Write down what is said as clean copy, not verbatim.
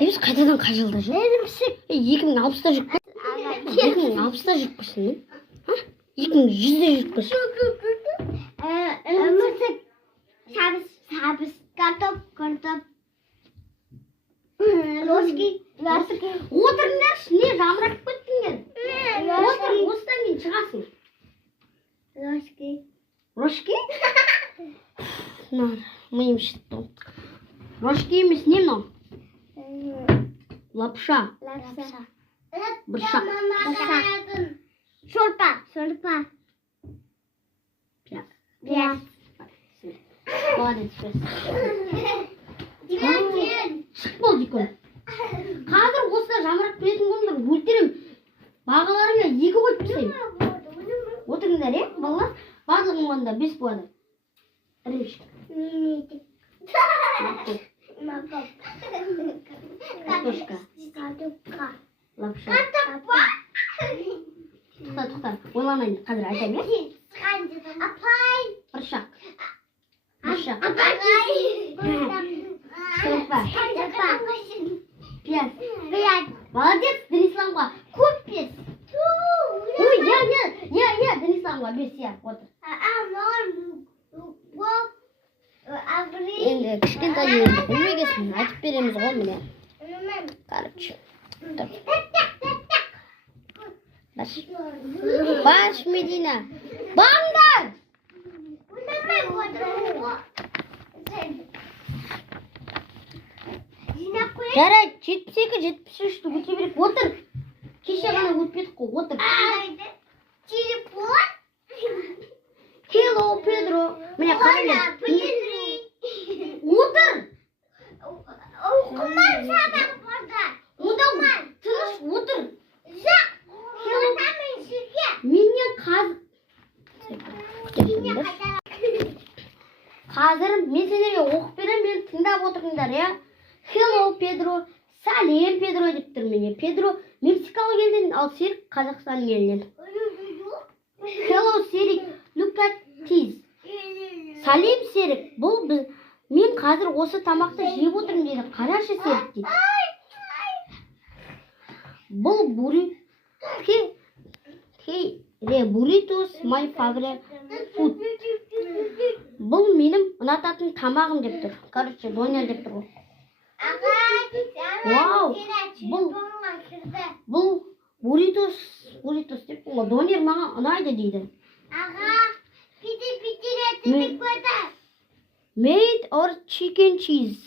Biz қайтадан қажылда жүр? Ерімсік. 2060-та жүріп пе? 2060-та жүріп пешін мен? 2100-де жүріп пешін? Ерімсік. Сабыз. Картоп. Ложки. Отырыңдаршы, не жамырап кеттіңдер? Отыр, осыдан кейін шығасың. Рожки? Миым шытты. Рожки емес, не мынау? Лапша. Бұршақ. Шорпа. Пияз. Молодец. Шық бол, Дикон. Қазір осыда жамырап беретін болыңдар, өлтірем. Бағаларыңа 2 қойып тастаймын. Отырыңдар, балалар? Барлығы онда 5 болады. Ірімшік. Картошка. Лапша. Тоқта. Ойланайын, қазір айтайын, Бұршақ. Шорпа. Пияз. Молодец, Денисламға. Көп бес. Ой, я, Денисламға бес, отыр. Енді кішкентай жерді білмегесін, айтып береміз ғой міне. Короче. Баш, Медина. Баңдар! Жарайды, 72-73-ті өте берек. Отыр. Кеше ғана өтпедік қой, отыр. Телефон? Hello, Pedro. Міне қарайлар. Отыр. Оқыман сабақ болды. Одан тыныш отыр. Жоқ. Мен сізге. Менен қазір мен сендерге оқып берем, мені тыңдап отырыңдар, Hello, Pedro. Сәлем, Pedro деп тұр міне. Pedro Мексикалық елден, ал Серік Қазақстанның елінен. Hello, Серік. Look at this. Сәлем, Серік. Бұл біз. Мен қазір осы тамақты жеп отырмын дейді. Қарашы, Серік дейді. Бұл burritos my favorite food. Бұл менің ұнататын тамағым деп тұр. Короче, донер деп тұр. Вау! Бұл burritos деп тұр. Донер маған ұнайды дейді. Meat or chicken cheese?